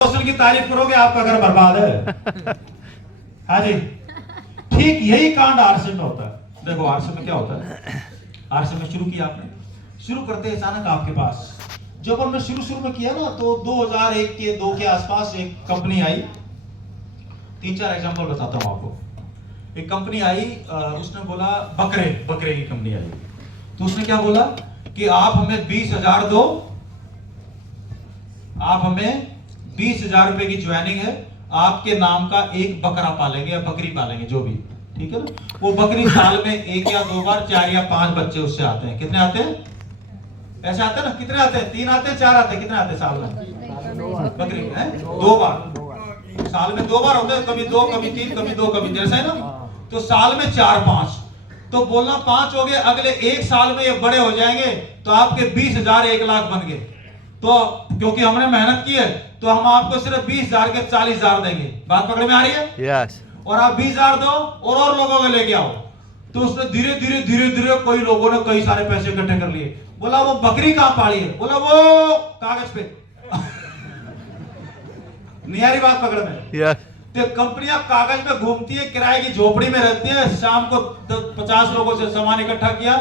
Social की तारीफ करोगे आपका घर बर्बाद है। हाँ जी, ठीक यही कांड आरसे में होता है। देखो आरसे में क्या होता है, आरसे में शुरू किया आपने, शुरू करते अचानक आपके पास जब हमने शुरू में किया ना तो 2001 के 2 के आसपास एक कंपनी आई। 3-4 एग्जांपल बताता हूं आपको। एक कंपनी आई, उसने बोला बकरे की कंपनी आई, तो उसने क्या बोला कि आप हमें 20,000 दो, आप हमें 20,000 रुपए की ज्वाइनिंग है, आपके नाम का एक बकरा पालेंगे या बकरी पालेंगे जो भी, ठीक है ना। वो बकरी साल में 1 या 2 बार 4 या 5 बच्चे उससे आते हैं। कितने आते हैं? ऐसे आते हैं ना, कितने आते हैं? 3 आते हैं, 4 आते हैं, कितने आते हैं साल में? बकरी है 2 बार, साल में 2 बार होते हैं, कभी 2 कभी 3 कभी 2 कभी 3, ऐसा है ना। तो साल में 4-5, तो बोलना 5 हो गए, अगले 1 साल में ये बड़े हो जाएंगे तो आपके 20,000 1 लाख बन गए। तो क्योंकि हमने मेहनत की है तो हम आपको सिर्फ 20,000 के 40,000 देंगे। बात पकड़ में आ रही है? यस। और आप 20,000 दो और लोगों को लेके आओ। तो उसने धीरे धीरे कई लोगों ने कई सारे पैसे इकट्ठे कर लिए। बोला वो बकरी कहां पाली है? बोला वो कागज पे। नहीं आ रही बात पकड़ में? यस। तो कंपनियां कागज में घूमती है, किराए की झोपड़ी में रहती है, शाम को 50 लोगों से सामान इकट्ठा किया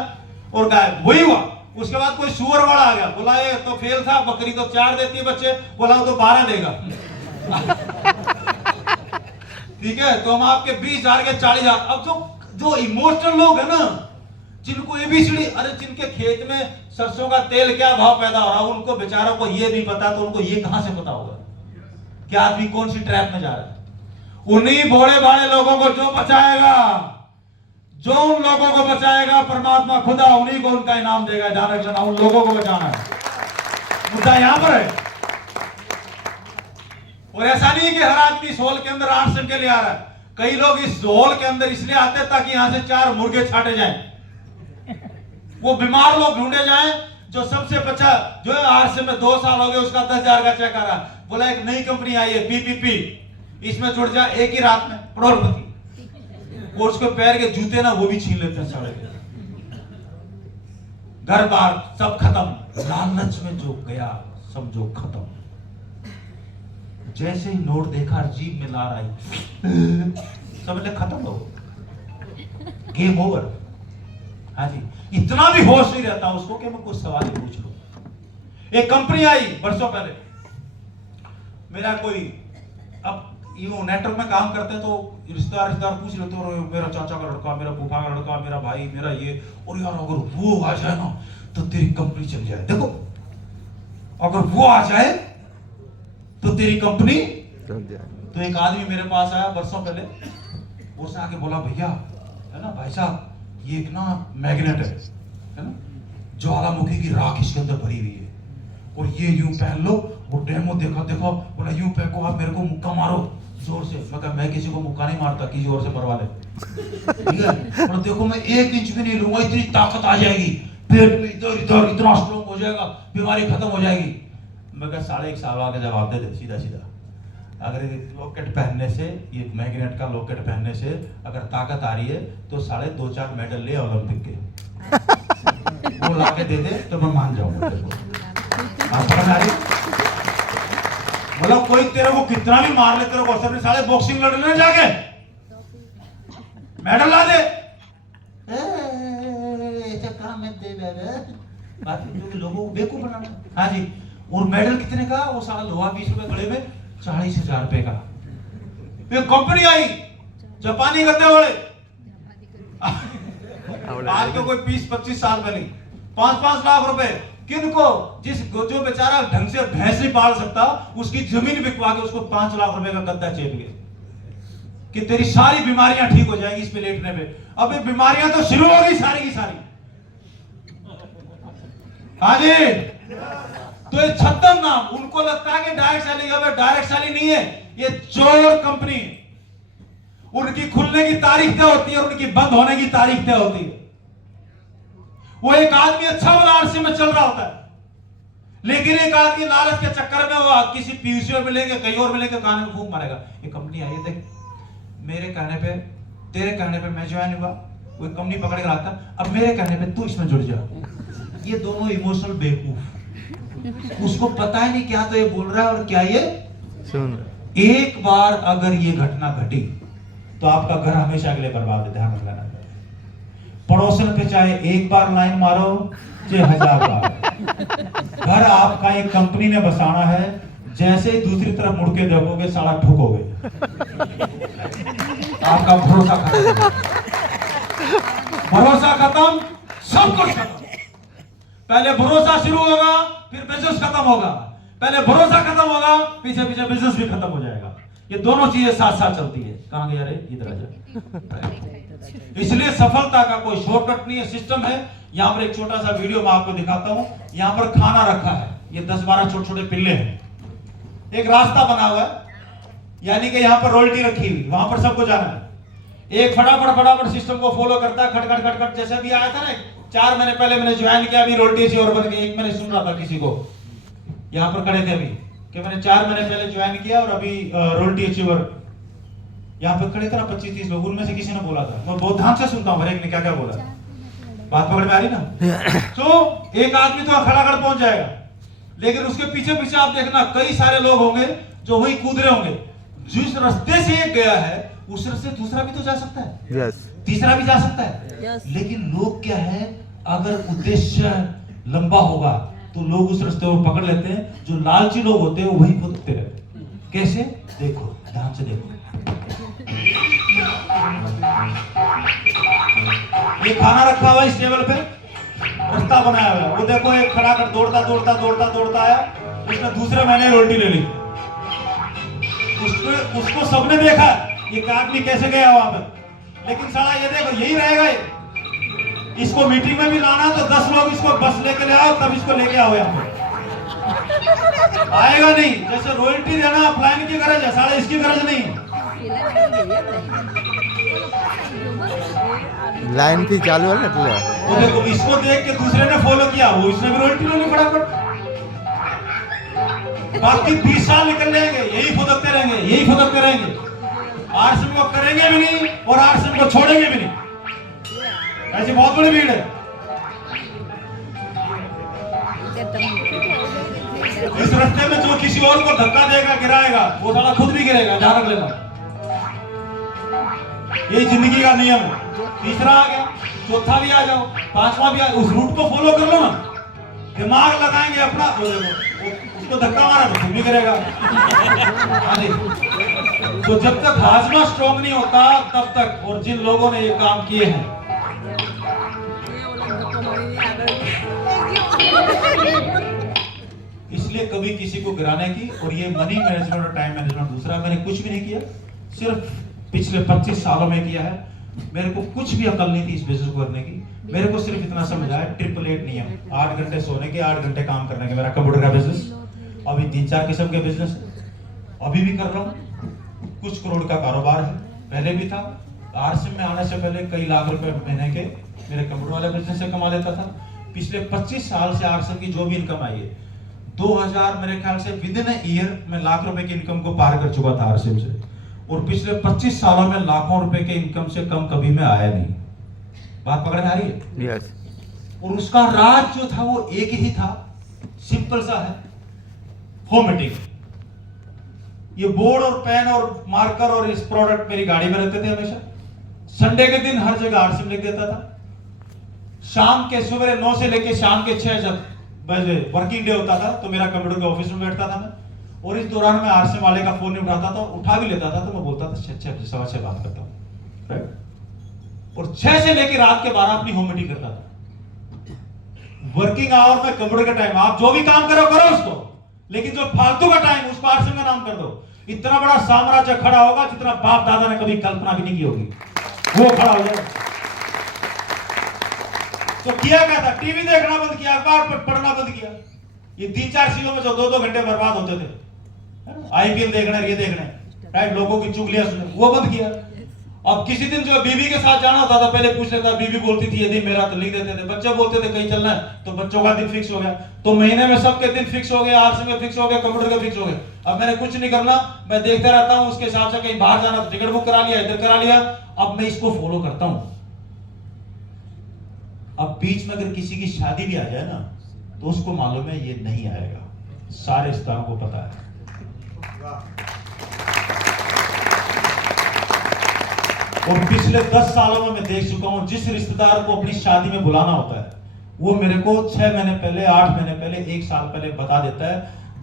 और गायब। वही हुआ। उसके बाद कोई सुअर वाला आ गया, बोला ये तो फेल था, बकरी तो 4 देती है बच्चे, बोला वो तो 12 देगा। ठीक है, तो हम आपके 20,000 के 40,000। अब जो इमोशनल लोग है ना, जिनको एबीसीडी, अरे जिनके खेत में सरसों का तेल क्या भाव पैदा हो रहा है, उनको बेचारों को ये नहीं पता, तो उनको ये कहां से पता होगा क्या आदमी कौन सी ट्रैप में जा रहा है। उन्हीं भोले भाले लोगों को जो बचाएगा, जो उन लोगों को बचाएगा परमात्मा खुदा उन्हीं को उनका इनाम देगा। ध्यान रखना, उन लोगों को बचाना है, मुद्दा यहां पर है। और ऐसा नहीं कि हर आदमी इस हॉल के अंदर 8 के लिए आ रहा है। कई लोग इस हॉल के अंदर इसलिए आते हैं ताकि यहां से 4 मुर्गे छाटे जाएं, वो बीमार लोग ढूंढे जाएं। जो सबसे बचा, जो आरसे में 2 साल हो गए, उसका 10,000 का चेक आ रहा, बोला एक नई कंपनी आई है पीपीपी, इसमें जुड़ जा, एक ही रात में करोड़पति। और उसके पैर के जूते ना वो भी छीन लेते हैं सारे। घर बार सब खत्म, लालच में जो गया समझो खत्म। जैसे ही नोट देखा, जीभ में लार आई, समझ खत्म हो, गेम ओवर। हाँ जी, इतना भी होश नहीं रहता उसको कि मैं कुछ सवाल ही पूछ लूं। एक कंपनी आई वर्षों पहले, मेरा कोई, अब यूं नेटवर्क में काम करते हैं तो रिश्तेदार पूछ लेते हो, मेरा चाचा का लड़का, मेरा फूफा का लड़का, मेरा भाई, मेरा ये, और यार अगर वो आ जाए ना तो तेरी कंपनी चल जाए। देखो अगर वो आ जाए तो तेरी कंपनी। तो एक आदमी मेरे पास आया वर्षों पहले, उसने आके बोला भैया है ना भाई साहब, ये एक ना मैग्नेट है ना, ज्वालामुखी की राख इसके अंदर भरी हुई है, और ये यूं पहन लो। वो डेमो देखो, बोला यूं फेंको, आप मेरे को मुक्का मारो जोर से। मैं कहा मैं किसी को मुक्का नहीं मारता, किसी और से मरवा ले। ठीक है, बोला देखो मैं 1 इंच भी नहीं लूंगा, इतनी ताकत आ जाएगी पेट में, इधर इतना स्ट्रॉन्ग हो जाएगा, बीमारी खत्म हो जाएगी। मैं कहा 1.5 साल के जवाब दे दे सीधा। अगर लॉकेट पहनने से, ये मैग्नेट का लॉकेट पहनने से अगर ताकत आ रही है तो 2.5 मेडल ले ओलंपिक के, वो ला के दे दे तो मैं मान जाऊंगा। मतलब कोई तेरे को कितना भी मार ले, तेरे को असर नहीं, साले बॉक्सिंग लड़ने जाके मेडल ला दे। ऐसा काम है दे बाकी लोगों को बेवकूफ बनाना। हाँ जी, और मेडल कितने का? वो साला लोहा 20 रुपए गले में, 40,000 रुपए का। फिर कंपनी आई जापानी गद्दे वाले, आज के कोई 20-25 साल पहले 5-5 लाख रुपए। किनको? जो बेचारा ढंग से भैंस नहीं पाल सकता, उसकी जमीन बिकवा के उसको 5 लाख रुपए का गद्दा चेप गए कि तेरी सारी बीमारियां ठीक हो जाएगी इस पे लेटने पे। अब ये बीमारियां तो शुरू होगी सारी की सारी। हाँ जी, तो ये छद्म नाम, उनको लगता है कि डायरेक्ट सेलिंग है, डायरेक्ट सेलिंग नहीं है, ये चोर कंपनी। उनकी खुलने की तारीख तय होती है, उनकी बंद होने की तारीख तय होती है। वो एक आदमी अच्छा वाला आरसी में चल रहा होता है, लेकिन एक आदमी लालच के चक्कर में वो किसी पीयूसी में मिलेंगे, कहीं और मिलेंगे, कान में फूंक मारेगा। ये कंपनी आई है, मेरे कहने पे, तेरे कहने पे मैं ज्वाइन हुआ, वो कंपनी पकड़ के लाता, अब मेरे कहने पे तू इसमें जुड़ जा। ये दोनों इमोशनल बेवकूफ, उसको पता ही नहीं क्या तो ये बोल रहा है और क्या ये सुन एक बार अगर ये घटना घटी तो आपका घर हमेशा के लिए बर्बाद है, ध्यान रखना। पड़ोसन पे चाहे एक बार लाइन मारो चाहे 1000 बार। घर आपका एक कंपनी ने बसाना है, जैसे ही दूसरी तरफ मुड़ के देखोगे साला ठुकोगे, आपका भरोसा खत्म, भरोसा खत्म, सब कुछ खत्म। पहले भरोसा शुरू होगा फिर बिजनेस खत्म होगा, पहले भरोसा खत्म होगा पीछे पीछे बिजनेस भी खत्म हो जाएगा। ये दोनों चीजें साथ साथ चलती है। कहां गया रे, इधर आ जा। इसलिए सफलता का कोई शॉर्टकट नहीं है, सिस्टम है। यहां पर एक छोटा सा वीडियो मैं आपको दिखाता हूं। यहां पर खाना रखा है, ये 10-12 छोटे छोटे पिल्ले हैं, एक रास्ता बना हुआ है, यानी कि यहां पर रोल्टी रखी हुई, वहां पर सबको जाना है। एक फटाफट सिस्टम को फॉलो करता है, खटखट खटखट, जैसे भी आया था ना 4 महीने पहले मैंने ज्वाइन किया, अभी रोल्टी अचीवर बन गई। एक मैंने सुन रहा था किसी को यहां पर खड़े थे अभी कि मैंने 4 महीने पहले ज्वाइन किया और अभी रोल्टी अचीवर। यहां पर खड़े थे ना 25-30 लोग, उनमें से किसी ने बोला था, मैं बहुत ध्यान से सुनता हूं हर एक ने क्या क्या बोला, बात पकड़ में आ रही ना। तो एक आदमी तो खड़ा कर पहुंच जाएगा, लेकिन उसके पीछे पीछे आप देखना कई सारे लोग होंगे जो वही कूद रहे होंगे। जिस रास्ते से एक गया है उस रास्ते दूसरा भी तो जा सकता है, yes. तीसरा भी जा सकता है, yes. लेकिन लोग क्या है, अगर उद्देश्य लंबा होगा तो लोग उस रास्ते को पकड़ लेते हैं। जो लालची लोग होते हैं वो वही भटकते रहते हैं। कैसे? देखो, ध्यान से देखो। ये खाना रखा हुआ इस टेबल पे, रास्ता बनाया हुआ है। वो देखो एक खड़ा कर दौड़ता आया, उसने दूसरे महीने रोटी ले ली। उसको सबने देखा ये आदमी कैसे गया वहां पर, लेकिन साला ये देखो यही रहेगा ये। इसको मीटिंग में भी लाना तो 10 लोग इसको बस लेके ले आओ, तब इसको लेके आओ यहाँ पे, आएगा नहीं। जैसे रॉयल्टी देना अप्लाइन की गरज है, साला इसकी गरज नहीं। लाइन थी चालू है ना, वो देखो इसको देख के दूसरे ने फॉलो किया, वो इसने भी रॉयल्टी ले ली फटाफट। बाकी 20 साल निकल जाएंगे, यही फुदकते रहेंगे। आरसीएम को करेंगे भी नहीं और आरसीएम को छोड़ेंगे भी नहीं। ऐसी बहुत बड़ी भीड़ है। इस रास्ते में जो किसी और को धक्का देगा, गिराएगा, वो साला खुद भी गिरेगा, ध्यान रख लेना। यही जिंदगी का नियम है। तीसरा आ गया, चौथा भी आ जाओ, 5वां भी आ, उस रूट को फॉलो कर लो ना, दिमाग लगाएंगे अपना। उसको धक्का मारा तो खुद भी गिरेगा। तो जब तक हाजमा स्ट्रॉन्ग नहीं होता तब तक, और जिन लोगों ने ये काम किए हैं, इसलिए कभी किसी को गिराने की, और ये मनी मैनेजमेंट और टाइम मैनेजमेंट, दूसरा मैंने कुछ भी नहीं किया, सिर्फ पिछले 25 सालों में किया है। मेरे को कुछ भी अकल नहीं थी इस बिजनेस को करने की। मेरे को सिर्फ इतना समझ आया, 888 नियम, 8 घंटे सोने के, 8 घंटे काम करने के। मेरा कंप्यूटर का बिजनेस अभी 3-4 किस्म के बिजनेस है, अभी भी कर रहा हूँ। कुछ करोड़ का कारोबार है, पहले भी था। आरसीएम में आने से पहले कई लाख रुपए महीने के मेरे कंप्यूटर वाले बिजनेस से कमा लेता था। पिछले 25 साल से आरसीएम की जो भी इनकम आई है, 2000 मेरे ख्याल से विद इन ईयर में लाख रुपए की इनकम को पार कर चुका था आरसीएम से। और पिछले 25 सालों में लाखों रुपए के इनकम से कम कभी मैं आया नहीं। बात पकड़ में आ रही है? यस। और उसका राज जो था वो एक ही था, सिंपल सा है, फॉर्मेटिंग। ये बोर्ड और पेन और मार्कर और इस प्रोडक्ट मेरी गाड़ी में रहते थे हमेशा। संडे के दिन हर जगह आरसीएम लिख देता था। शाम के सुबह 9 से लेके शाम के 6 बजे वर्किंग डे होता था तो मेरा कंप्यूटर के ऑफिस में बैठता था मैं, और इस दौरान मैं आरसीएम वाले का फोन नहीं उठाता था, उठा भी लेता था तो मैं बोलता था 6 बात करता हूँ, राइट। और 6 से लेके रात के 12 अपनी होम मीटिंग करता था। वर्किंग आवर में कंप्यूटर का टाइम, आप जो भी काम करो उसको, लेकिन जो फालतू का टाइम उसको आरसीएम का नाम कर दो। इतना बड़ा साम्राज्य खड़ा होगा जितना बाप दादा ने कभी कल्पना भी नहीं की होगी, वो खड़ा हो जाएगा। तो किया क्या था, टीवी देखना बंद किया, अखबार पढ़ना बंद किया। ये 3-4 चीजों में जो 2-2 घंटे बर्बाद होते थे, आईपीएल देखना, ये देखना, राइट, लोगों की चुगलियां सुनना, वो बंद किया। अब किसी दिन जो बीवी के साथ जाना होता था, पहले पूछ लेता, बीवी बोलती थी ये दिन मेरा, तो लिख देते थे। बच्चे बोलते थे कहीं चलना है तो बच्चों का दिन फिक्स हो गया। तो महीने में सबके दिन फिक्स हो गए, आरसीएम में फिक्स हो गए, कंप्यूटर का फिक्स हो गए। अब मैंने कुछ नहीं करना, मैं देखता रहता हूं, उसके हिसाब से कहीं बाहर जाना तो टिकट बुक करा लिया, इधर करा लिया। अब मैं इसको फॉलो करता हूं। अब बीच में अगर किसी की शादी भी आ जाए ना तो उसको मालूम है ये नहीं आएगा, सारे रिश्तेदारों को पता है। और पिछले 10 सालों में मैं देख चुका हूं, जिस रिश्तेदार को अपनी शादी में बुलाना होता है वो मेरे को 6 महीने पहले, 8 महीने पहले, 1 साल पहले बता देता है,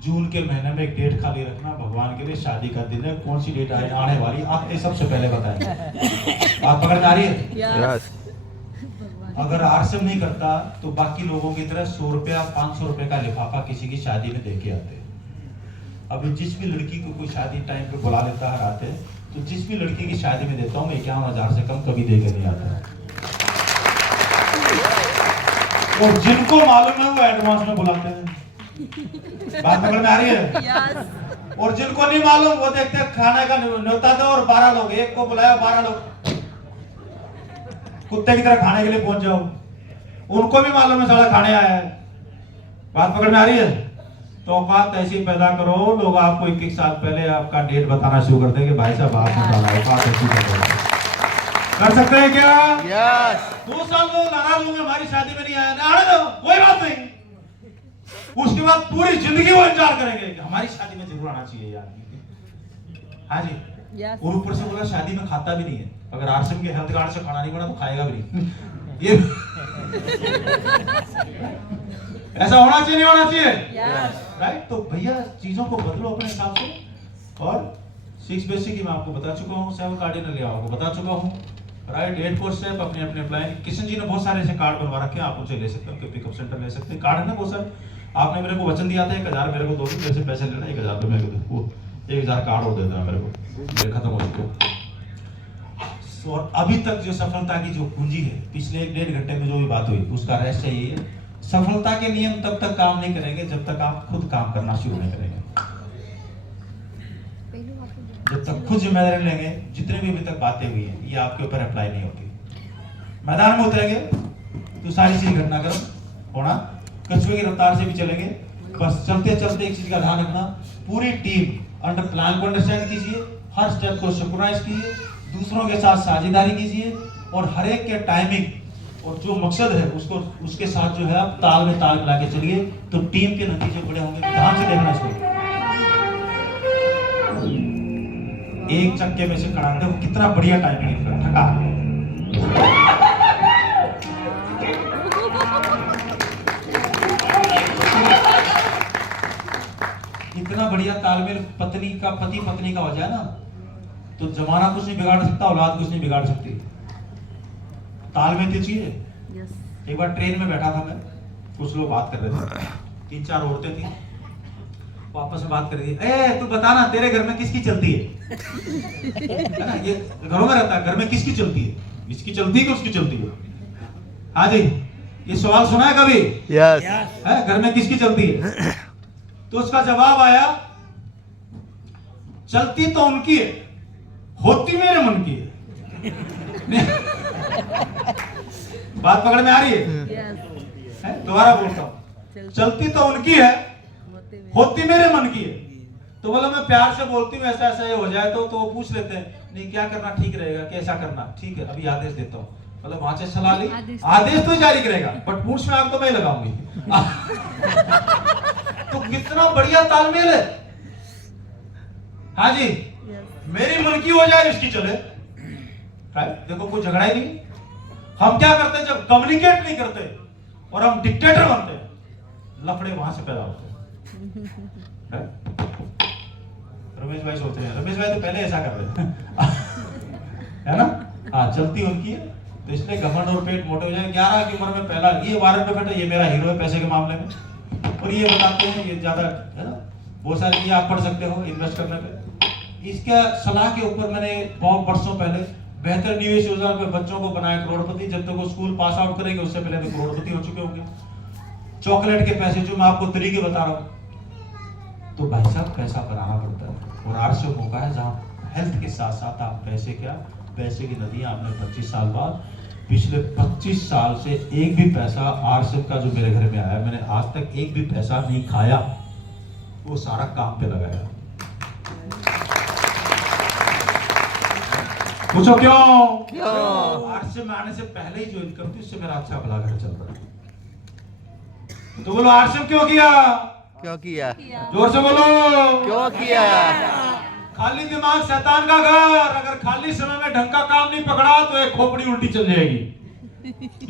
जून के महीने में एक डेट खाली रखना, भगवान के लिए शादी का दिन है, कौन सी डेट आने वाली आपने सबसे पहले बताया। बात पकड़ में आ रही है? अगर आरसम नहीं करता तो बाकी लोगों की तरह 100 रुपया 500 रुपए का लिफाफा किसी की शादी में देके आते। अब जिस भी लड़की को कोई शादी टाइम पे बुला लेता है आते, तो जिस भी लड़की की शादी में देता हूँ मैं 51,000 से कम कभी देके नहीं आता। और जिनको मालूम है वो एडवांस में बुलाते हैं। बात पकड़ में आ रही है? और जिनको नहीं मालूम वो देखते हैं खाने का न्योता दो और 12 लोग, एक को बुलाया 12 लोग कुत्ते की तरह खाने के लिए पहुंच जाओ, उनको भी मालूम है साला खाने आया है। बात पकड़ में आ रही है? तो औकात ऐसी पैदा करो, लोग आपको 1 साल पहले आपका डेट बताना शुरू कर देंगे, भाई साहब आपने डाला औकात ऐसी कर सकते हैं क्या? यस। 2 साल लोग नाराज होंगे हमारी शादी में नहीं आया, ना आने दो, कोई बात नहीं। उसके बाद पूरी जिंदगी वो इंतजार करेंगे कि हमारी शादी में जरूर आना चाहिए यार। हाँ जी। और ऊपर से बोला शादी में खाता भी नहीं है, अगर आरसीएम के हेल्थ कार्ड से खाना नहीं बना तो खाएगा भी नहीं। ये ऐसा होना चाहिए नहीं होना चाहिए? राइट। तो भैया चीजों को बदलो अपने हिसाब से। और 6 बेसिक की मैं आपको बता चुका हूँ, 7 कार्डिनल आपको बता चुका हूँ, राइट। 8 4 स्टेप अपने अपने प्लान। किशन जी ने बहुत सारे ऐसे कार्ड बनवा रखे हैं, आप उनसे ले सकते हो, पिकअप सेंटर ले सकते हैं, कार्ड है ना बहुत सारे। आपने मेरे को वचन दिया था 1,000 मेरे को दोगे, मेरे से पैसे लेना 1,000 रुपए मेरे को, 1,000 कार्ड और दे देना मेरे को, खत्म हो चुका। और अभी तक जो सफलता की जो कुंजी है, पिछले 1-1.5 घंटे में जो भी बात हुई, उसका रहस्य यही है, सफलता के नियम तब तक काम नहीं करेंगे जब तक आप खुद काम करना शुरू नहीं करेंगे। जब तक खुद जिम्मेदारी लेंगे, जितने भी अभी तक बातें हुई हैं ये आपके ऊपर अप्लाई नहीं होती। मैदान में उतरेंगे तो सारी चीज घटनाक्रम होना, कछुए की रफ्तार से भी चलेंगे। बस चलते चलते एक चीज का ध्यान रखना, पूरी टीम अंडर प्लान को अंडरस्टैंड कीजिए, हर स्टेप को सिंक्रोनाइज कीजिए, दूसरों के साथ साझेदारी कीजिए, और हर एक के टाइमिंग और जो मकसद है उसको उसके साथ जो है आप ताल में ताल मिला के चलिए, तो टीम के नतीजे बड़े होंगे। ध्यान से देखना इसको, एक चक्के में से खड़ा देखो कितना बढ़िया टाइमिंग है, ठका इतना बढ़िया तालमेल पत्नी का, पति पत्नी का हो जाए ना, तो जमाना कुछ नहीं बिगाड़ सकता, औलाद कुछ नहीं बिगाड़ सकती। तालमेल की चीज है। एक बार ट्रेन में बैठा था मैं, कुछ लोग बात कर रहे थे, 3-4 औरतें थी, वो आपस में बात कर रही थी, ए तू बता ना तेरे घर में किसकी चलती है ना, ये घरों में रहता है, घर में किसकी चलती है, इसकी चलती है कि उसकी चलती है? हाँ जी, ये सवाल सुना है कभी? यस। है घर में किसकी चलती है? तो उसका जवाब आया, चलती तो उनकी है, होती मेरे मन की है। बात पकड़ में आ रही है? दोबारा बोलता हूं, चलती तो उनकी है, होती मेरे मन की है। तो बोला मैं प्यार से बोलती हूँ ऐसा ऐसा ये हो जाए तो वो पूछ लेते हैं, नहीं क्या करना ठीक रहेगा, कैसा करना ठीक है, अभी आदेश देता हूँ। मतलब वहां से सलाह ली, आदेश तो जारी करेगा बट पूछ में आग तो मैं लगाऊंगी। तो कितना बढ़िया तालमेल है। हाँ जी, मेरी मन की हो जाए इसकी चले, राइट। देखो कोई झगड़ा ही नहीं। हम क्या करते हैं जब कम्युनिकेट नहीं करते और हम डिक्टेटर बनते हैं, लफड़े वहां से पैदा होते हैं। रमेश भाई सोच रहे हैं, रमेश भाई तो पहले ऐसा कर रहे है ना। हाँ, चलती उनकी है, तो इसलिए घमंड और पेट मोटे हो जाए। 11 की उम्र में पहला ये वारंट बफेट, ये मेरा हीरो है पैसे के मामले में, और ये बताते हैं ये ज्यादा है ना, बहुत सारी चीजें आप पढ़ सकते हो इन्वेस्ट करने पे। इसका सलाह के ऊपर मैंने बहुत वर्षों पहले बेहतर निवेश योजना पे बच्चों को बनाया करोड़पति। जब तक वो स्कूल पास आउट करेंगे उससे पहले तो करोड़पति हो चुके होंगे। चॉकलेट के पैसे जो मैं आपको तरीके बता रहा हूँ, तो भाई साहब पैसा बनाना पड़ता है। और आरसीएम मौका है जहाँ हेल्थ के साथ साथ आप पैसे क्या, पैसे की नदियां आपने 25 साल बाद, पिछले 25 साल से एक भी पैसा आरसीएम का जो मेरे घर में आया, मैंने आज तक एक भी पैसा नहीं खाया, वो सारा काम पे लगाया। पूछो क्यों? आरसीएम में आने से पहले ही जो इनकम थी उससे मेरा अच्छा भला घर चल रहा है। तो बोलो आरसीएम क्यों किया? क्यों किया? जोर से बोलो। क्यों किया? खाली दिमाग शैतान का घर। अगर खाली समय में ढंग का काम नहीं पकड़ा तो एक खोपड़ी उल्टी चल जाएगी।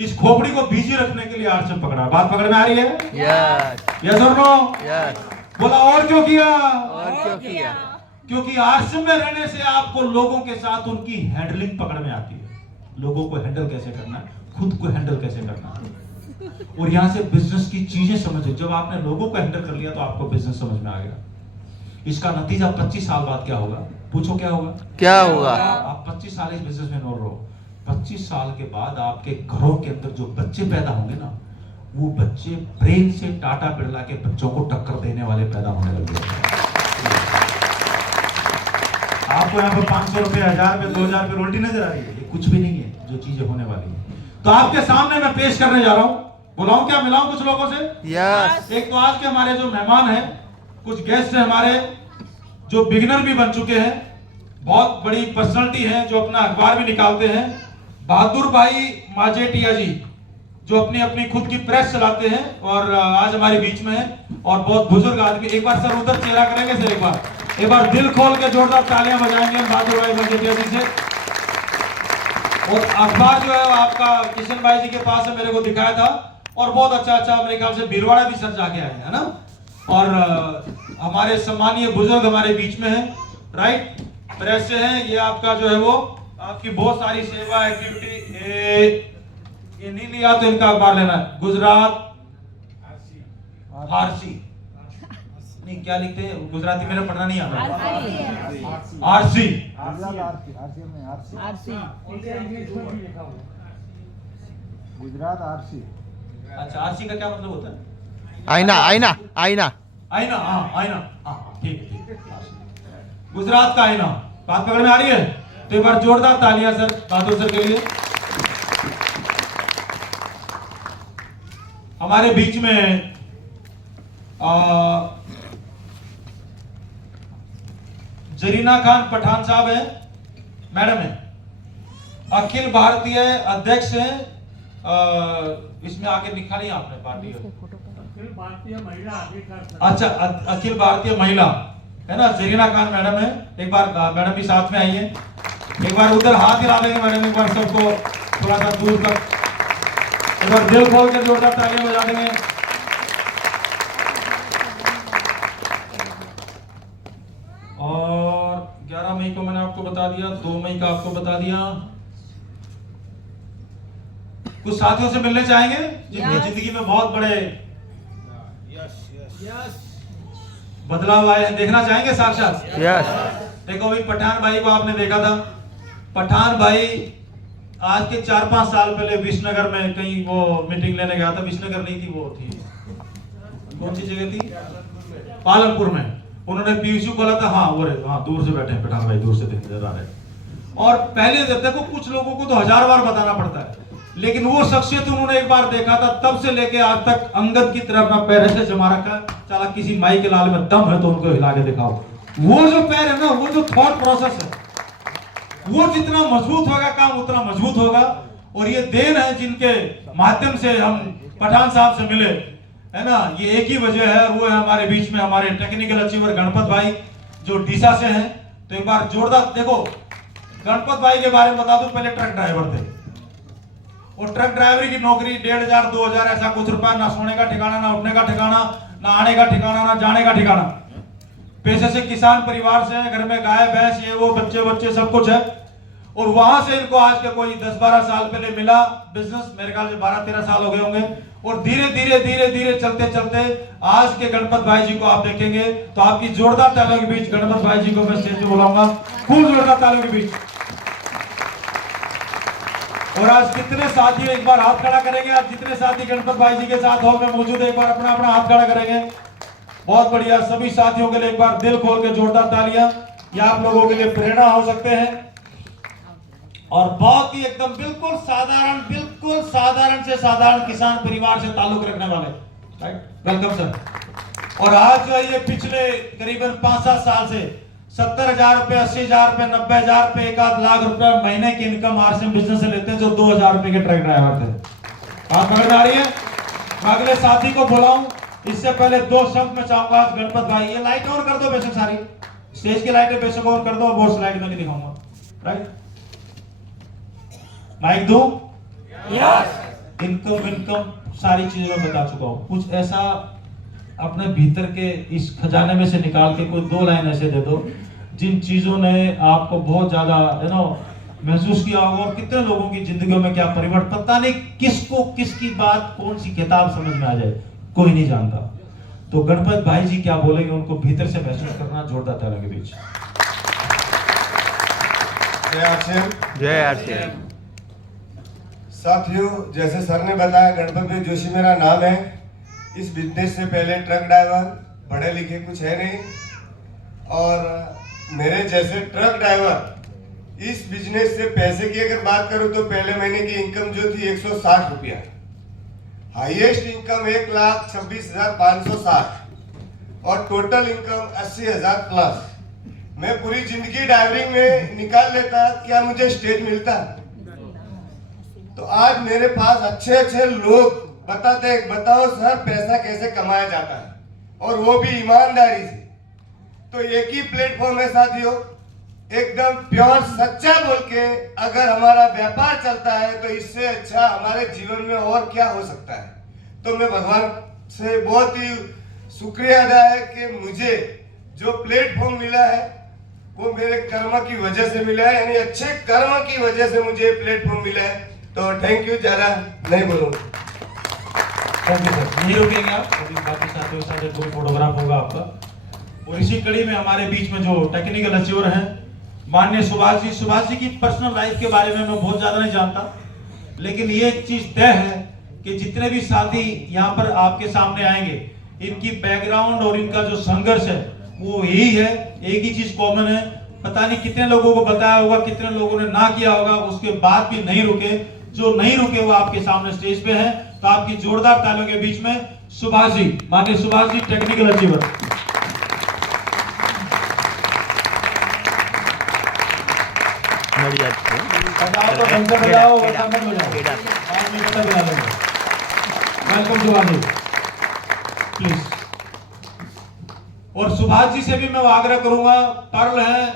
इस खोपड़ी को बिजी रखने के लिए आरसीएम पकड़ा। बात पकड़ में आ रही है? यस और नो? यस। बोला और क्यों किया? और क्यों किया? क्योंकि आरसीएम में रहने से आपको लोगों के साथ उनकी हैंडलिंग पकड़ में आती है। लोगों को हैंडल कैसे करना है, खुद को हैंडल कैसे करना है, और यहां से बिजनेस की चीजें समझो। जब आपने लोगों को हैंडल कर लिया तो आपको बिजनेस समझ में आ गया। इसका नतीजा 25 साल बाद क्या होगा? पूछो क्या होगा? क्या होगा? आप 25 साल इस बिजनेस में नोट रहो। 25 साल के बाद आपके घरों के अंदर जो बच्चे पैदा होंगे ना, वो बच्चे ब्रेन से टाटा बिरला के बच्चों को टक्कर देने वाले पैदा होने लगे। आपको यहाँ पर 500 रुपए, 1000 रुपए, 2000 रुपए रोटी नजर आ रही है? ये कुछ भी नहीं है जो चीजें होने वाली है। तो आपके सामने मैं पेश करने जा रहा हूं। बुलाऊं क्या? मिलाऊं कुछ लोगों से? यस। एक तो आज के हमारे जो मेहमान हैं, कुछ गेस्ट हैं हमारे जो बिगिनर भी बन चुके हैं, बहुत बड़ी पर्सनालिटी हैं, जो अपना अखबार भी निकालते हैं। बहादुर भाई माजेटिया जी, जो अपनी अपनी खुद की प्रेस चलाते हैं और आज हमारे बीच में है, और बहुत बुजुर्ग आदमी। एक बार सर उधर चेहरा करेंगे सर, एक बार दिल खोल के जोरदार तालियां बजाएंगे बहादुर भाई माजेटिया जी से। और अखबार जो है आपका किशन भाई जी के पास है, मेरे को दिखाया था, और बहुत अच्छा मेरे ख्याल से भीलवाड़ा भी सर जाके आए हैं, है ना। और हमारे सम्मानीय बुजुर्ग हमारे बीच में है, राइट, प्रेस से हैं। ये आपका जो है वो आपकी बहुत सारी सेवा एक्टिविटी, ये नहीं लिया तो इनका अखबार लेना है। गुजरात आरसी नहीं, क्या लिखते हैं गुजराती, मेरा पढ़ना नहीं आता। RC Gujarat RC. अच्छा, आरसी का क्या मतलब होता है? आईना, आईना, आईना। आईना, हाँ आईना, हाँ ठीक है। गुजरात का आईना। बात पकड़ में आ रही है? तो एक बार जोरदार तालियां सर बहादुर सर के लिए। हमारे बीच में जरीना खान पठान साहब है, मैडम है, अखिल भारतीय अध्यक्ष है। इसमें आगे लिखा नहीं आपने पार्टी? अखिल भारतीय महिला अधिकार। अच्छा, अखिल भारतीय महिला है ना, जरीना खान मैडम है। एक बार मैडम भी साथ में आइए। एक बार उधर हाथ हिला देंगे मैडम, एक बार सबको थोड़ा सा दूर तक, एक बार दिल खोल के जोरदार तालियां बजा देंगे। और 11 मई को मैंने आपको बता दिया, 2 मई का आपको बता दिया। कुछ साथियों से मिलने चाहेंगे जिनकी जिंदगी में बहुत बड़े बदलाव आए हैं, देखना चाहेंगे साक्षात? यस। देखो भाई, पठान भाई को आपने देखा था। पठान भाई आज के 4-5 साल पहले विश्वनगर में कहीं वो मीटिंग लेने गया था। विश्वनगर नहीं थी, वो थी कौन सी जगह थी? पालनपुर में। उन्होंने पीयूष खोला था। हाँ वो हाँ, दूर से बैठे हैं पठान भाई, दूर से नजर आ रहे हैं। और पहले देखो, कुछ लोगों को तो 1000 बार बताना पड़ता है, लेकिन वो शख्सियत उन्होंने एक बार देखा था, तब से लेके आज तक अंगद की तरफ अपना पैर ऐसे जमा रखा। चला किसी माई के लाल में दम है तो उनको हिला के दिखाओ। वो जो पैर है ना, वो जो थॉट प्रोसेस है, वो जितना मजबूत होगा काम उतना मजबूत होगा। और ये देन है जिनके माध्यम से हम पठान साहब से मिले, है ना। ये एक ही वजह है, वो है हमारे बीच में हमारे टेक्निकल अचीवर गणपत भाई, जो डीसा से हैं। तो एक बार जोरदार देखो, गणपत भाई के बारे में बता दूं, पहले ट्रक ड्राइवर थे। और ट्रक ड्राइवरी की नौकरी 1500 2000 ऐसा कुछ रुपया, ना सोने का ठिकाना, ना उठने का ठिकाना, ना आने का ठिकाना, ना जाने का ठिकाना। पैसे से किसान परिवार से, घर में गाय भैंस ये वो बच्चे सब कुछ है। और वहां से इनको आज के कोई 10-12 साल पहले मिला बिजनेस, मेरे ख्याल से 12-13 साल हो गए होंगे। और धीरे धीरे चलते चलते आज के गणपत भाई जी को आप देखेंगे तो आपकी जोरदार तालियों के बीच गणपत भाई जी को मैं स्टेज पे बुलाऊंगा, खूब जोरदार तालियों के बीच। और आज कितने साथी एक बार हाथ खड़ा करेंगे? आज जितने साथी गणपत भाई जी के साथ हो में मौजूद है, एक बार अपना अपना हाथ खड़ा करेंगे। बहुत बढ़िया, सभी साथियों के लिए एक बार दिल खोल के जोरदार तालियां। ये आप लोगों के लिए प्रेरणा हो सकते हैं। और बहुत ही एकदम बिल्कुल साधारण से साधारण किसान परिवार से ताल्लुक रखने वाले, राइट, वेलकम सर। और आज जो है ये पिछले करीबन 5-7 साल से 70,000 रुपए, 80,000 रुपए, 90,000 रुपए, 1 लाख रुपए महीने की इनकम आरसीएम बिजनेस से लेते हैं, जो 2,000 रुपए के ट्रक ड्राइवर थे। बात पकड़ में आ रही है? मैं अगले साथी को बुलाऊं, इससे पहले दो शब्द में चाहूंगा आज गणपत भाई, ये लाइट ऑन कर दो बेशक, सारी स्टेज की लाइटें बेशक ऑन कर दो, और बोर्ड स्लाइड में नहीं दिखाऊंगा, राइट? माइक दो। इनकम सारी चीजें मैं बता चुका हूं। कुछ ऐसा अपने भीतर के इस खजाने में से निकाल के कोई दो लाइन ऐसे दे दो जिन चीजों ने आपको बहुत ज्यादा महसूस किया होगा, और कितने लोगों की जिंदगियों में क्या परिवर्तन, पता नहीं किसको किसकी बात कौन सी किताब समझ में आ जाए, कोई नहीं जानता। तो गणपत भाई जी क्या बोलेंगे उनको भीतर से महसूस करना, जोरदार तालियों के बीच। जय आरसीएम। साथियों, जैसे सर ने बताया, गणपत भाई जोशी मेरा नाम है। इस बिजनेस से पहले ट्रक ड्राइवर, पढ़े लिखे कुछ है नहीं, और मेरे जैसे ट्रक ड्राइवर इस बिजनेस से पैसे की अगर बात करूं तो पहले महीने की इनकम जो थी 160 रुपया, हाईएस्ट इनकम 1,26,560 और टोटल इनकम 80,000 प्लस। मैं पूरी जिंदगी ड्राइवरिंग में निकाल लेता, क्या मुझे स्टेज मिलता? तो आज मेरे पास अच्छे अच्छे लोग बताते, बताओ सर पैसा कैसे कमाया जाता है, और वो भी ईमानदारी से। तो एक ही प्लेटफॉर्म है साथियों, एकदम प्योर सच्चा बोल के अगर हमारा व्यापार चलता है तो इससे अच्छा हमारे जीवन में और क्या हो सकता है। तो मैं भगवान से बहुत ही शुक्रिया अदा है कि मुझे जो प्लेटफॉर्म मिला है वो मेरे कर्म की वजह से मिला है, यानी अच्छे कर्म की वजह से मुझे प्लेटफॉर्म मिला है। तो थैंक यू, ज्यादा नहीं बोलूंगा। थैंक यू सर, नहीं रुकेंगे आप, अभी बाकी साथियों के साथ एक दो फोटोग्राफ होगा आपका। और इसी कड़ी में हमारे बीच में जो टेक्निकल अचीवर हैं माननीय सुभाष जी की पर्सनल लाइफ के बारे में मैं बहुत ज्यादा नहीं जानता, लेकिन ये एक चीज तय है कि जितने भी साथी यहाँ पर आपके सामने आएंगे, इनकी बैकग्राउंड और इनका जो संघर्ष है वो यही है, एक ही चीज कॉमन है। पता नहीं कितने लोगों को बताया होगा, कितने लोगों ने ना किया होगा, उसके बाद भी नहीं रुके। जो नहीं रुके वो आपके सामने स्टेज पे हैं, तो आपकी जोरदार तालियों के बीच में सुभाष जी, माननीय Subhash ji, technical achiever. Welcome Subhash ji, please. और सुभाष जी से भी मैं आग्रह करूंगा, पर्ल है,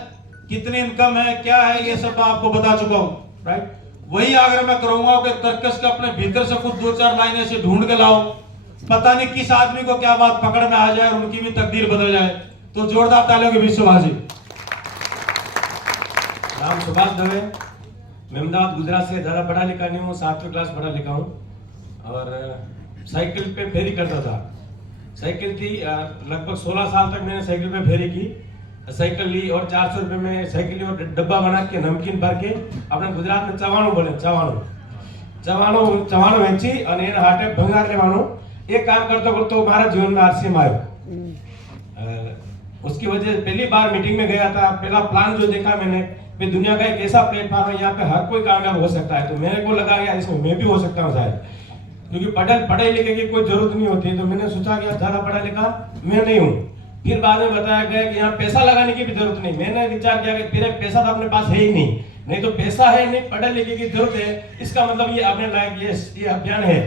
कितनी इनकम है, क्या है, ये सब आपको बता चुका हूं, राइट? वही आग्रह मैं करूंगा कि तर्कस का अपने भीतर से कुछ दो चार लाइनें ऐसे ढूंढ के लाओ, पता नहीं किस आदमी को क्या बात पकड़ में आ जाए और उनकी भी तकदीर बदल जाए। तो जोरदार तालियों के बीच सुभाष जी। नाम सुभाष दवे, मैं अहमदाबाद गुजरात से, ज़्यादा पढ़ा लिखा नहीं हूँ, 7वीं क्लास पढ़ा लिखा हूँ, और साइकिल पे फेरी करता था। साइकिल थी, लगभग 16 साल तक मैंने साइकिल पे फेरी की। साइकिल ली और 400 रुपये में साइकिल ली और डब्बा बना के नमकीन भर के अपने गुजरात में चवाणू बोले, चवाणू वेची और एना हाटे भंगार लेवानो। एक काम करते करते हमारा जीवन में आरसीएम आयो। उसकी वजह पहली बार मीटिंग में गया था, पहला प्लान जो देखा मैंने, दुनिया का एक ऐसा प्लेटफॉर्म है यहाँ पे हर कोई कामयाब हो सकता है। तो मेरे को लगा यार इसमें मैं भी हो सकता हूँ शायद, क्योंकि पढ़ाई लिखे की कोई जरूरत नहीं होती। तो मैंने सोचा कि ज्यादा पढ़ा लिखा मैं नहीं हूँ। फिर बाद में बताया गया कि यहाँ पैसा लगाने की भी जरूरत नहीं। मैंने विचार किया कि तेरे पैसा तो अपने पास है ही नहीं तो पैसा है नहीं, पढ़े लिखे की जरूरत है, इसका मतलब ये अपने लायक ये अभियान है।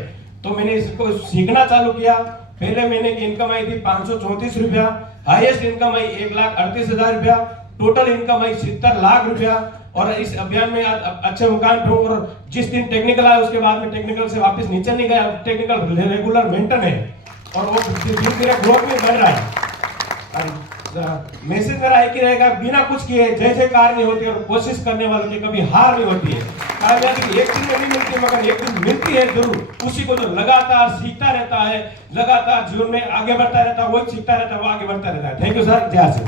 तो मैंने इसको सीखना चालू किया। पहले महीने की इनकम आई थी 534 रुपया, हाईएस्ट इनकम आई 1,38,000 रुपया, टोटल इनकम आई 70 लाख रुपया। और इस अभियान में अच्छे मुकाम पे हूं। और जिस दिन टेक्निकल आया उसके बाद में टेक्निकल से वापस नीचे नहीं गया, टेक्निकल रेगुलर मेंटेन है और वो धीरे धीरे ग्रोथ में बढ़ रहा है। मैसेज मेरा एक ही रहेगा, बिना कुछ किए जय जयकार नहीं होती और कोशिश करने वालों की कभी हार नहीं होती है। कामयाबी एक दिन में नहीं मिलती मगर एक दिन मिलती है जरूर। उसी को जो लगातार सीखता रहता है, लगातार जीवन में आगे बढ़ता रहता है, वही सीखता रहता है, वो आगे बढ़ता रहता है। थैंक यू सर, जय श्री।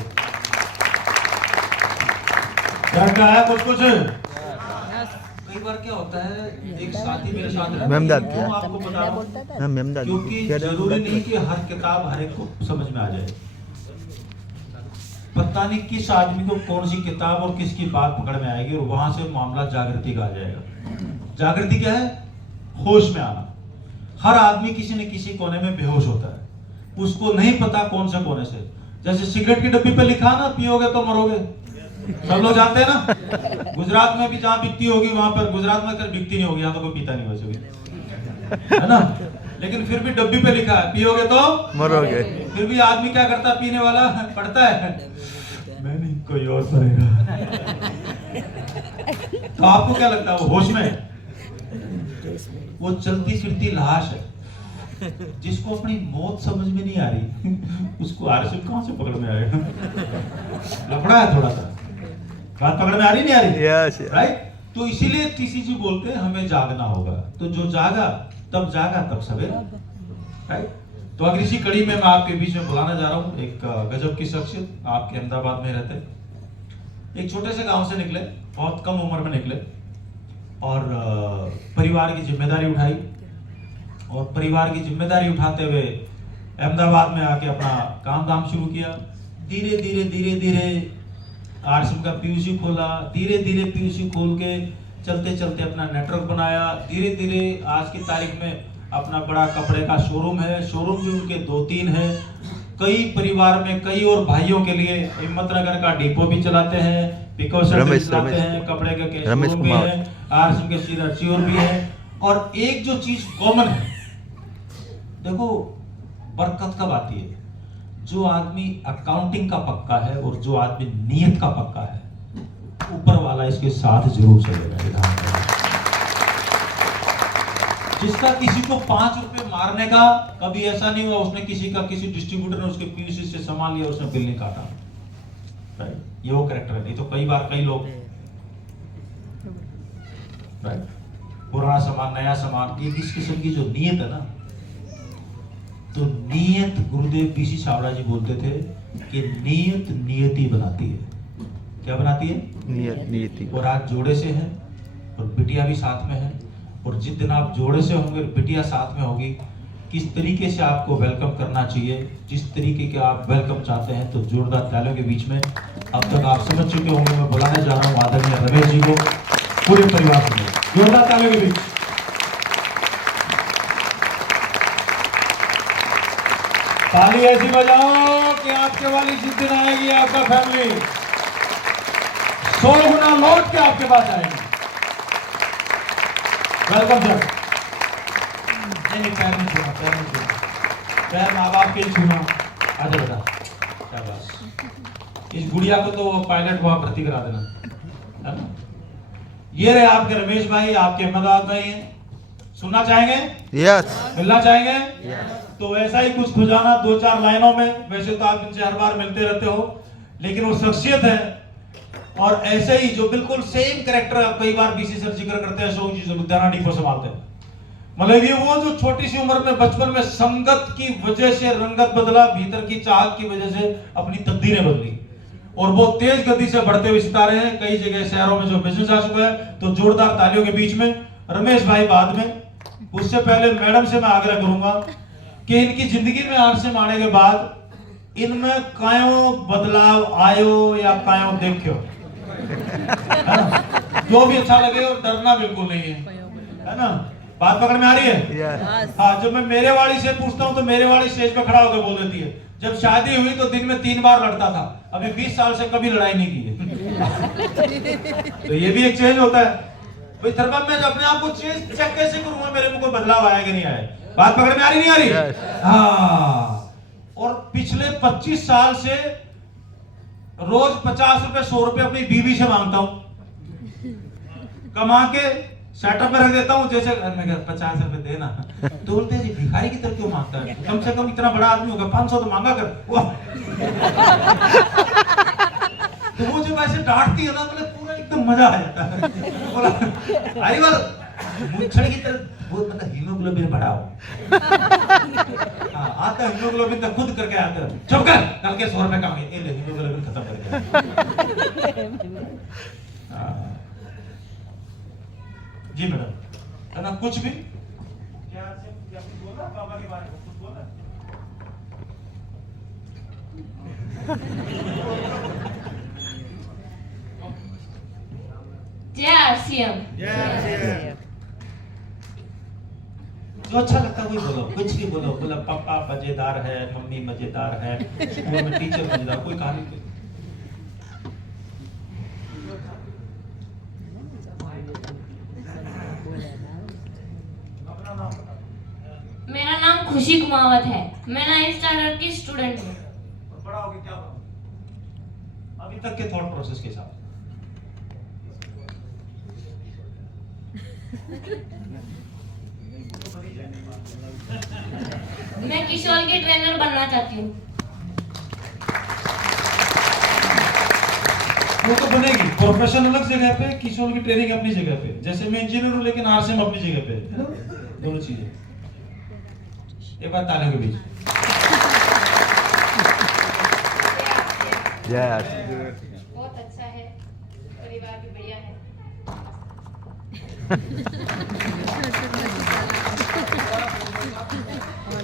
है कुछ कई बार क्या होता है, एक साथी मेरे साथ रहता है, मेमदाद वो आपको बता रहा हूं, हाँ मेमदाद क्योंकि जरूरी नहीं कि हर किताब हर एक को समझ में आ जाए। पता नहीं किस आदमी को कौन सी किताब और किसकी बात पकड़ में आएगी और वहां से मामला जागृति का आ जाएगा। जागृति क्या है? होश में आना। हर आदमी किसी न किसी कोने में बेहोश होता है, उसको नहीं पता कौन से कोने से। जैसे सिगरेट की डब्बी पे लिखा ना, पियोगे तो मरोगे, सब लोग जानते हैं ना। गुजरात में भी जहां बिकती होगी वहां पर, गुजरात में बिकती नहीं होगी, यहाँ तो कोई पीता नहीं वैसे भी, है ना। लेकिन फिर भी डब्बी पे लिखा है पियोगे तो मरोगे। फिर भी आदमी क्या करता है, पीने वाला पढ़ता है मैं नहीं कोई और पढ़ेगा। तो आपको क्या लगता है वो होश में है? वो चलती फिरती लाश है जिसको अपनी मौत समझ में नहीं आ रही, उसको आरसीएम कहां से पकड़ में आएगा? लफड़ा है थोड़ा सा, बात पकड़ में आ रही नहीं आ रही? Yes right. तो इसीलिए टीसीजी बोलते हैं हमें जागना होगा। तो जो जागा तब सवेरा, राइट। तो अगर इसी कड़ी में मैं आपके बीच में बुलाना जा रहा हूँ एक गजब की शख्सियत, आपके अहमदाबाद में रहते, एक छोटे से गांव से निकले, बहुत कम उम्र में निकले और परिवार की जिम्मेदारी उठाई और परिवार की जिम्मेदारी उठाते हुए अहमदाबाद में आके अपना काम धाम शुरू किया। धीरे धीरे आरसीएम का पीयूसी खोला, धीरे धीरे पीयूसी खोल के चलते चलते अपना नेटवर्क बनाया। धीरे धीरे आज की तारीख में अपना बड़ा कपड़े का शोरूम है, शोरूम भी उनके 2-3 है। कई परिवार में कई और भाइयों के लिए हिम्मतनगर का डिपो भी चलाते हैं, पिकअप सर्विस चलाते हैं, कपड़े के शोरूम भी है, आरसीएम के चियोर भी है। और एक जो चीज कॉमन है, देखो बरकत कब आती है? जो आदमी अकाउंटिंग का पक्का है और जो आदमी नियत का पक्का है, ऊपर वाला इसके साथ जरूर चलेगा। जिसका किसी को 5 रुपए मारने का कभी ऐसा नहीं हुआ, उसने किसी डिस्ट्रीब्यूटर ने उसके पीयूसी से सामान लिया, उसने बिल नहीं काटा, राइट। ये वो कैरेक्टर है। नहीं तो कई बार कई लोग, राइट, पुराना सामान नया सामान, ये किस किस्म की जो नियत है ना, तो नियत, गुरुदेव पीसी छाबड़ा जी बोलते थे कि नियत नियति बनाती है। क्या बनाती है? नियति। और आज जोड़े से हैं और बिटिया भी साथ में है, और जिस दिन आप जोड़े से होंगे बिटिया साथ में होगी, किस तरीके से आपको वेलकम करना चाहिए, जिस तरीके के आप वेलकम चाहते हैं, तो जोरदार तालियों के बीच में अब तक आप समझ चुके होंगे। मैं बुलाने जा रहा हूँ आदरणीय रमेश जी को, पूरे परिवार से जोरदार तालियों के बीच। ताली ऐसी बजाओ कि आपके वाली जिस दिन आएगी आपका फैमिली 100 गुना लौट के आपके पास आएगी। Welcome sir. नहीं पैर नहीं छूना, पैर माँ बाप के छूना। आजा बेटा, क्या बात। इस गुड़िया को तो पायलट वहां भर्ती करा देना, है ना। ये रहे आपके रमेश भाई, आपके अहमदाबाद भाई हैं। सुनना चाहेंगे? यस। मिलना चाहेंगे? यस। तो ऐसा ही कुछ खुजाना 2-4 लाइनों में। वैसे तो आप इनसे हर बार मिलते रहते हो, लेकिन वो शख्सियत है और ऐसे ही जो बिल्कुल सेम कैरेक्टर कई बार बीसी सर जिक्र करते हैं, अशोक जी जो लुधियाना डिपो संभालते हैं। मतलब ये वो जो छोटी सी उम्र में बचपन में संगत की वजह से रंगत बदला, भीतर की चाहत की वजह से अपनी तकदीरें बदली, और वो तेज गति से बढ़ते हुए सितारे हैं। कई जगह शहरों में जो बिजनेस आ चुका है। तो जोरदार तालियों के बीच में रमेश भाई बाद में। उससे पहले मैडम से मैं आग्रह करूंगा कि इनकी जिंदगी में आरसीएम आने के बाद इनमें कायों बदलाव आयो या कायों देखो, है ना। जो भी अच्छा लगे, और डरना बिल्कुल नहीं है ना। बात पकड़ में आ रही है? हाँ। जब मैं मेरे वाली से पूछता हूँ तो मेरे वाली स्टेज पे खड़ा होकर बोल देती है, जब शादी हुई तो दिन में 3 बार लड़ता था, अभी 20 साल से कभी लड़ाई नहीं की है। तो ये भी एक चेंज होता है भाई। थर्मम में अपने आप को चेंज चेक कैसे करूंगा, मेरे में कोई बदलाव आया कि नहीं आया। बात पकड़ में आ रही नहीं आ रही? हाँ। और पिछले 25 साल से रोज 50 रुपए 100 रुपए अपनी बीवी से मांगता हूं, कमा के सेटअप में रख देता हूं। जैसे मैं 50 रुपए देना, तो बोलते हैं भिखारी की तरह क्यों मांगता है, कम से कम इतना बड़ा आदमी होगा 500 तो मांगा कर। तो वो जब ऐसे डांटती है ना, तो पूरा एकदम मजा आ जाता है। बोला अरे वाल मुच्छड़ की तरह, वो मतलब हीमोग्लोबिन बढ़ाओ। हाँ, आता हीमोग्लोबिन तो खुद करके आता है। चुप कर, कल के 100 रुपए कम है, ले हीमोग्लोबिन खत्म कर दिया। जी मैडम, है ना। कुछ भी क्या बोला बाबा के बारे में, कुछ बोला? जय आरसीएम। जो अच्छा लगता है वही बोलो, कुछ भी बोलो। बोला पापा मजेदार है, मम्मी मजेदार है, स्कूल में टीचर मजेदार, कोई कहानी। मेरा खुशी कुमावत है। मैं 9th स्टैंडर्ड की स्टूडेंट हूँ। बड़ा हो गया क्या बना? अभी तक के थॉट प्रोसेस के साथ मैं किशोर की ट्रेनर बनना चाहती हूँ। वो तो बनेगी, प्रोफेशन अलग जगह पे, किशोर की ट्रेनिंग अपनी जगह पे। जैसे मैं इंजीनियर हूँ लेकिन आरसीएम अपनी जगह पे है ना? दोनों चीजें एक बार तालियों के बीच। जय आरसीएम। बहुत अच्छा है, परिवार भी बढ़िया है।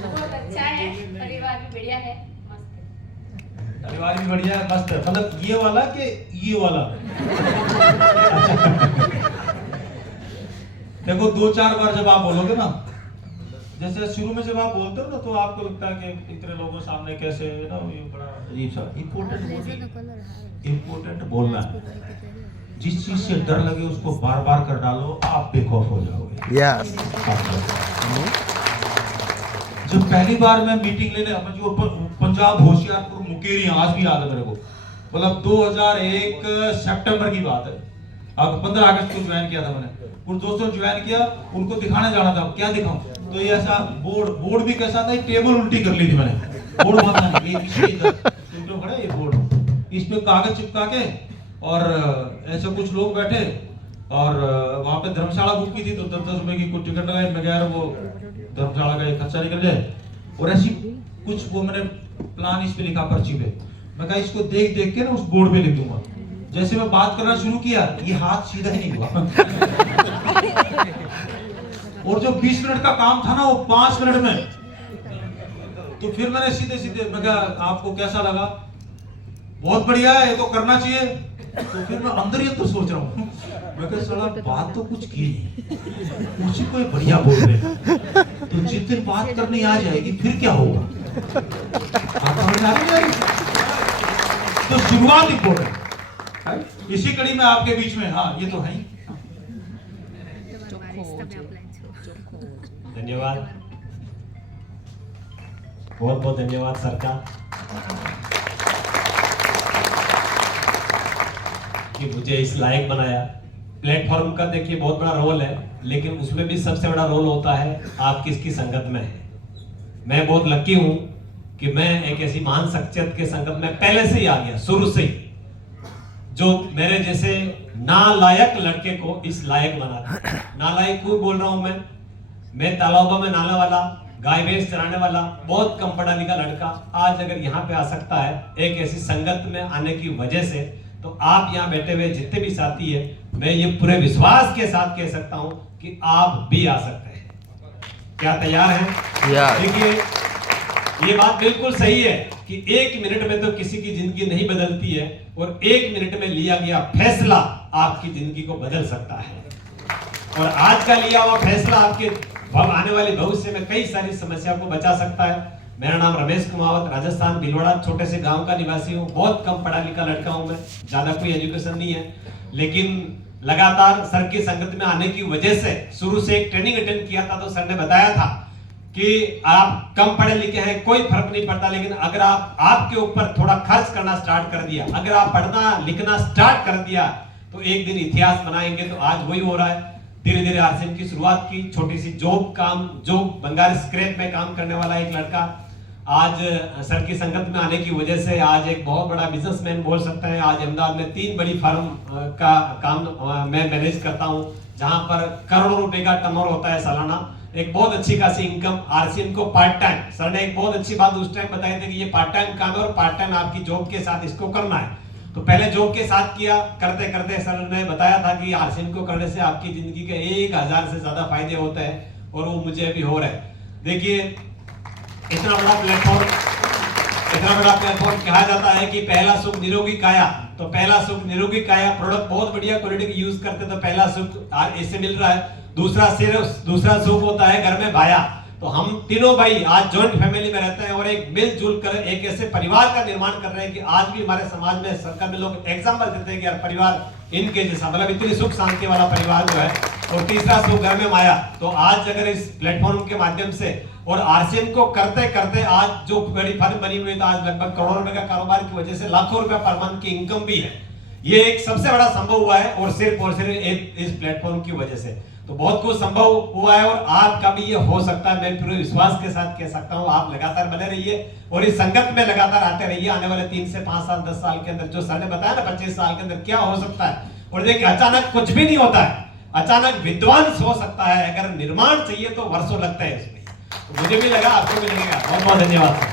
बहुत अच्छा है, परिवार भी बढ़िया है, मस्त है। परिवार भी बढ़िया है, मस्त है। मतलब ये वाला कि ये वाला? देखो 2-4 बार जब आप बोलोगे ना, जैसे शुरू में जब आप बोलते हो ना तो आपको लगता है कि इतने लोगों सामने कैसे ना, ये बड़ा अजीब सा। इम्पोर्टेंट बोलना है। जिस चीज से डर लगे उसको बार बार कर डालो, आप बेखौफ हो जाओगे। यस। जब पहली बार मैं मीटिंग लेने जो पंजाब होशियारपुर मुकेरी, आज भी याद है मेरे को, मतलब 2001 सितंबर की बात है। अब 15 अगस्त को ज्वाइन किया था मैंने। कुछ दोस्तों ज्वाइन किया, उनको दिखाने जाना था। क्या दिखाऊं? तो ये ऐसा बोर्ड भी कैसा था, टेबल उल्टी कर ली थी मैंने। बोर्ड माना नहीं, ये पीछे इधर तो खड़ा है ये बोर्ड, इस पे कागज चिपका के, और ऐसे कुछ लोग बैठे, और वहां पे धर्मशाला बुक की थी तो 10-10 रुपए की कुछ टिकट लगाए बगैर वो धर्मशाला का एक खर्चा निकल जाए। और ऐसी कुछ वो मैंने प्लान इस पे लिखा पर्ची पे। मैं कहा इसको देख देख के ना उस बोर्ड पे लिख दूंगा। जैसे मैं बात करना शुरू किया, ये हाथ सीधा ही नहीं हुआ। और जो 20 मिनट का काम था ना वो 5 मिनट में। तो फिर मैंने सीधे मैं कहा आपको कैसा लगा? बहुत बढ़िया है, ये तो करना चाहिए। तो फिर मैं अंदर ही अंदर सोच रहा हूँ, मैं कहा साला बात तो कुछ की नहीं, उसी को बढ़िया बोल रहे हैं। तो जिस दिन बात करने आ जाएगी फिर क्या होगा? आप समझ आ रही है? तो शुरुआत इंपॉर्टेंट। इसी कड़ी में आपके बीच में, हाँ ये तो है ही। धन्यवाद, बहुत बहुत धन्यवाद सर का कि मुझे इस लायक बनाया। प्लेटफॉर्म का देखिए बहुत बड़ा रोल है, लेकिन उसमें भी सबसे बड़ा रोल होता है आप किसकी संगत में है। मैं बहुत लकी हूं कि मैं एक ऐसी महान शख्सियत के संगत में पहले से ही आ गया, शुरू से ही, जो मेरे जैसे नालायक लड़के को इस लायक बना। नालायक क्यों बोल रहा हूं मैं तालाबा में नाला वाला, गाय भैंस चराने वाला, बहुत कम पढ़ा लिखा लड़का आज अगर यहाँ पे आ सकता है एक ऐसी संगत में आने की वजह से, तो आप यहाँ बैठे हुए जितने भी साथी है, मैं ये पूरे विश्वास के साथ कह सकता हूँ कि आप भी आ सकते हैं। क्या तैयार हैं? देखिए ये बात बिल्कुल सही है कि 1 मिनट में तो किसी की जिंदगी नहीं बदलती है, और 1 मिनट में लिया गया फैसला आपकी जिंदगी को बदल सकता है। और आज का लिया हुआ फैसला आपके आने वाले भविष्य में कई सारी समस्याओं को बचा सकता है। मेरा नाम रमेश कुमावत, राजस्थान भिलवाड़ा छोटे से गांव का निवासी हूँ। बहुत कम पढ़ा लिखा लड़का हूँ मैं, ज्यादा कोई एजुकेशन नहीं है, लेकिन लगातार सर की संगत में आने की वजह से शुरू से एक ट्रेनिंग अटेंड किया था। तो सर ने बताया था कि आप कम पढ़े लिखे हैं कोई फर्क नहीं पड़ता, लेकिन अगर आप आपके ऊपर थोड़ा खर्च करना स्टार्ट कर दिया, अगर आप पढ़ना लिखना स्टार्ट कर दिया, तो एक दिन इतिहास बनाएंगे। तो आज वही हो रहा है। धीरे धीरे आरसीएम की शुरुआत की, छोटी सी जॉब बंगाल स्क्रैप में काम करने वाला एक लड़का आज सर की संगत में आने की वजह से आज एक बहुत बड़ा बिजनेसमैन बोल सकते हैं। आज अहमदाबाद में 3 बड़ी फर्म का काम मैं मैनेज करता हूं, जहां पर करोड़ों रुपए का टर्नओवर होता है सालाना। एक बहुत अच्छी खासी इनकम आरसीएम को पार्ट टाइम, सर ने एक बहुत अच्छी बात उस टाइम बताई थी कि ये पार्ट टाइम काम है और पार्ट टाइम आपकी जॉब के साथ इसको करना है। तो पहले जॉब के साथ किया, करते करते सर ने बताया था कि आरसीएम को करने से आपकी जिंदगी के 1000 से ज्यादा फायदे होते हैं, और वो मुझे अभी हो रहा है। देखिए इतना बड़ा प्लेटफॉर्म कहा जाता है कि पहला सुख निरोगी काया। तो पहला सुख निरोगी काया, प्रोडक्ट बहुत बढ़िया क्वालिटी की यूज करते, तो पहला सुख इससे मिल रहा है। दूसरा सुख होता है घर में भाया। तो हम तीनों भाई आज जॉइंट फैमिली में रहते हैं और एक मिलजुल कर एक ऐसे परिवार का निर्माण कर रहे हैं कि आज भी हमारे समाज में सरकार में लोग एग्जाम्पल देते हैं कि यार परिवार इनके जैसा, मतलब इतनी सुख शांति वाला परिवार जो है और तीसरा सुख घर में माया। तो आज अगर इस प्लेटफॉर्म के माध्यम से और आरसीएम को करते करते आज जो बड़ी फर्म बनी हुई है, तो आज लगभग करोड़ों रुपए का कारोबार की वजह से लाखों रुपए पर मंथ की इनकम भी है। ये एक सबसे बड़ा संभव हुआ है और सिर्फ एक इस प्लेटफॉर्म की वजह से। तो बहुत कुछ संभव हुआ है और आपका भी ये हो सकता है। मैं पूरे विश्वास के साथ कह सकता हूं, आप लगातार बने रहिए और इस संगत में लगातार आते रहिए। आने वाले 3 से 5 साल 10 साल के अंदर जो सर ने बताया ना 25 साल के अंदर क्या हो सकता है। और देखिए अचानक कुछ भी नहीं होता है, अचानक विध्वंस हो सकता है। अगर निर्माण चाहिए तो वर्षों लगता है इसमें। तो मुझे भी लगा, आपको भी लगेगा। बहुत बहुत धन्यवाद।